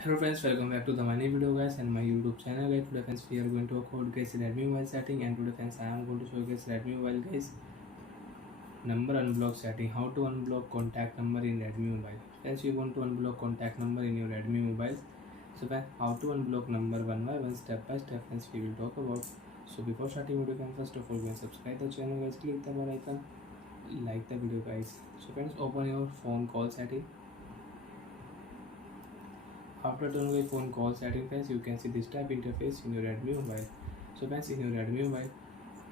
Hello friends, welcome back to the money video guys and my YouTube channel guys. Today friends we are going to talk about guys Redmi mobile setting, and today friends I am going to show you guys Redmi mobile guys number unblock setting. How to unblock contact number in Redmi mobile. Friends, you want to unblock contact number in your Redmi mobile. So friends, how to unblock number one by one, step by step friends we will talk about. So before starting video guys, first of all guys subscribe the channel guys, click the bell icon, like the video guys. So friends, open your phone call setting. After turning your phone call setting friends, you can see this type interface in your Redmi mobile. So friends, in your Redmi mobile,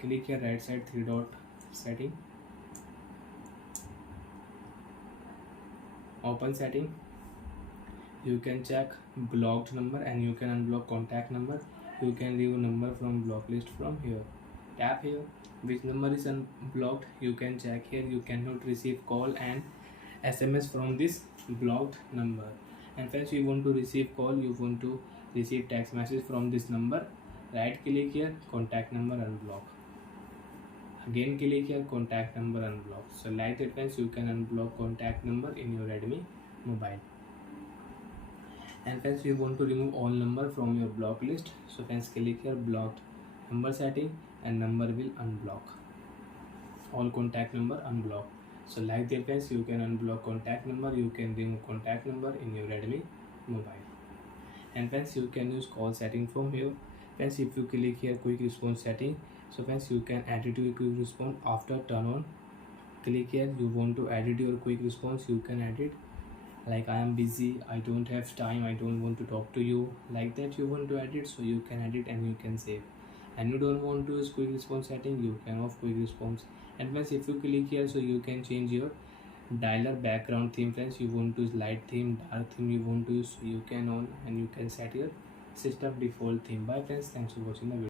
click here right side three dot setting, open setting. You can check blocked number and you can unblock contact number. You can remove number from block list from here. Tap here which number is unblocked. You can check here. You cannot receive call and SMS from this blocked number. And friends, you want to receive call, you want to receive text message from this number, right click here, contact number unblock. Again click here, contact number unblock. So like that friends, you can unblock contact number in your Redmi mobile. And friends, you want to remove all number from your block list. So friends, click here blocked number setting and number will unblock. All contact number unblock. So like that friends, you can unblock contact number, you can remove contact number in your Redmi mobile. And friends, you can use call setting from here. Friends, if you click here quick response setting, so friends you can edit your quick response after turn on. Click here, you want to edit your quick response, you can edit like I am busy, I don't have time, I don't want to talk to you, like that you want to edit, so you can edit and you can save. And you don't want to use quick response setting, you can off quick response. And friends, if you click here, so you can change your dialer background theme. Friends, you want to use light theme, dark theme you want to use, so you can on, and you can set your system default theme. Bye friends, thanks for watching the video.